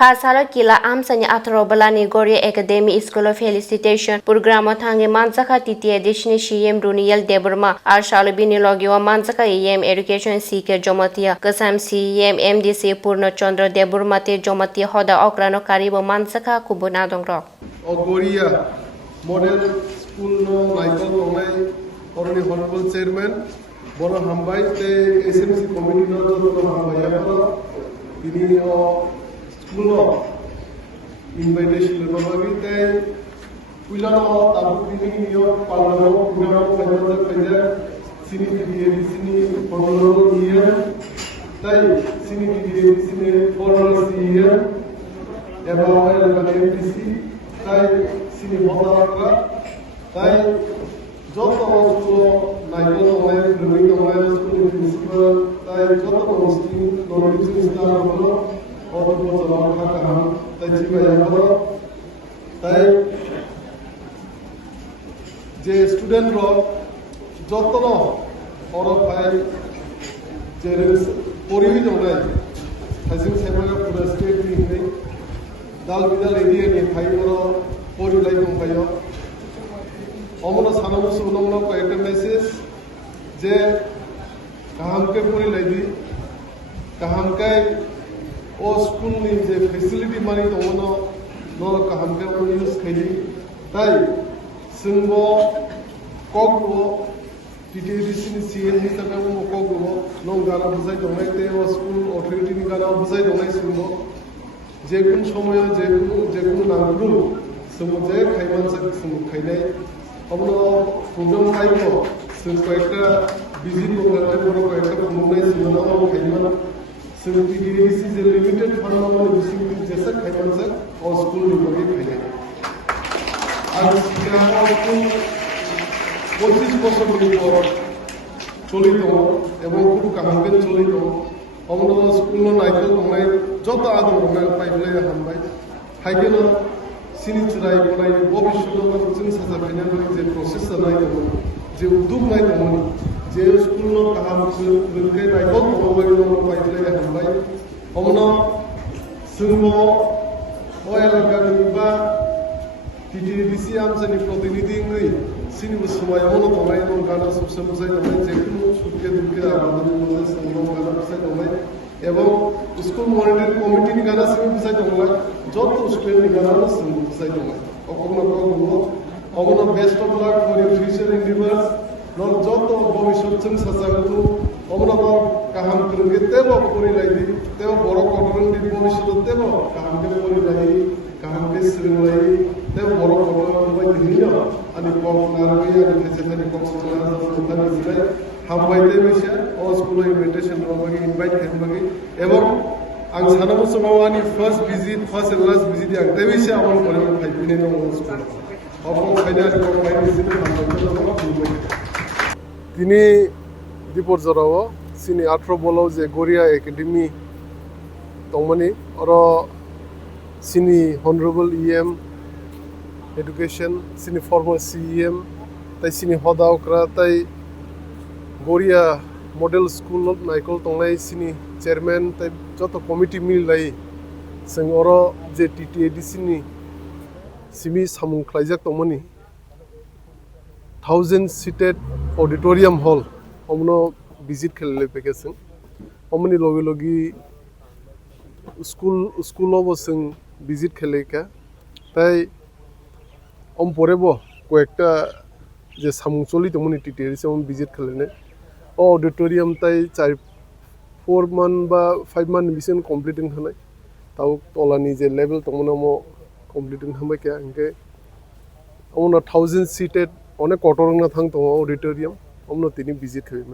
Phasalo Killa Amchaini Atharabla ni Garia Academy School of Felicitation Programe thangwi manjagwi kha TTAADC CEM Runiel Debbarma Phasalo Bini Logio Manjakha CEM Education CK Jamatia Kwcham CEM MDC Purna Chandra Debbarma Jamatia Hoda okra no karwi Manjakha kubun Adongrok. Garia Model School no Michael Onai Orani Honorable Chairman Bora Hambai te SMC Committee no Joto Hambai Yapala Bini School no invitation lebagi te Pujano tabu Bini yo Palano Pujano Fajar Fajar Sini Bini Sini Honorable year tai Sini Bini Sini Honorable year Eba MDC tai Sini Hoda tai Joto School Michael Onai Louis Onai School Principal tai Joto School Logio Star Okra Kaham Tajima Tai Je student ro jotono oro pai je poriwi donai hazing semaga pura state ni dal bidal area ni pai oro pori lai dong payo omona sanamu sunongno ko eta message je kaham ke pori lai di kaham kai o school ni je facility mani tono no kaham ke pori use khai tai sungbo kogbo TTAADC ni CEM ni sakamu kogbo no gara buzai donai te o school authority ni gara buzai donai sungbo je kun somoyo je kun nangru sungbo je khaiman sak sung khainai amno program kaibo sung ko ekta busy program boro ko ekta program sung no khaiman sung TTAADC je limited fund no using jesa khaiman sak o school ni ko khainai R school 25 বছর পর চলিত এবং খুব কাহামবেন চলিত অমন school নাইকেল দंनाय যত আদর দंनाय পাইলে হামবাই হাইকেল সিনি চুরাই বনাই ভবিষ্যৎ जों সাজাফাইনাनै যে প্রসেস जानाय दङ যে উদ্যোগ নাই दङ যে স্কুল কাহামসু রুনকে নাইকেল দंबाय পাইলে হামবাই অমন जों ও এলাকাनि বা TTAADC Amchaini प्रतिनिधि ngui sini usumai mono tonai non kana subsam sai tonai jekunu sutke dukke abadan mono samno kana sai tonai ebong school monitoring committee ni kana sini sai tonai joto student ni kana sini sai tonai okono ko okono best of luck for your future endeavors non joto bhobishot chung sasagu okono ko kaham kurge tebo puri laidi tebo boro koton di bhobishot tebo kaham ke puri lai kaham ke sring lai tebo boro koton bai diniya ani kok narwi ani kecetani kok secara tentang zilai hambai te bisa o school invitation bagi invite bagi এবং ang sanamu sumawani first visit first and last visit yang te bisa amon kore bhai bine no school obo khaina ko bhai visit তিনি দীপর জরাও সিনি 18 বলাও যে Garia academy তংমানি আর সিনি honorable EM education sini former CEM tai sini Hoda okra tai Garia model school naikol tongnai sini chairman tai joto committee mil lai sing oro je TTAADC ni simi samung khlaijak tongmani 1000 seated auditorium hall omno visit khelle pekesing omni logi logi school obo sing visit khelleka tai পরেবো কয়েকটা যে সামুচলি তমনি TTAADC এমন visit খেলেনে ও auditorium তাই 4 মান বা 5 মান বিসেন completing হনাই তাও তলানি যে level তমনমো completing হমাই কে আঙ্কে অমন 1000 সিটেড অনেক কটরংনা থাং তম অডিটোরিয়াম অমন তিনি ভিজিট খেলেন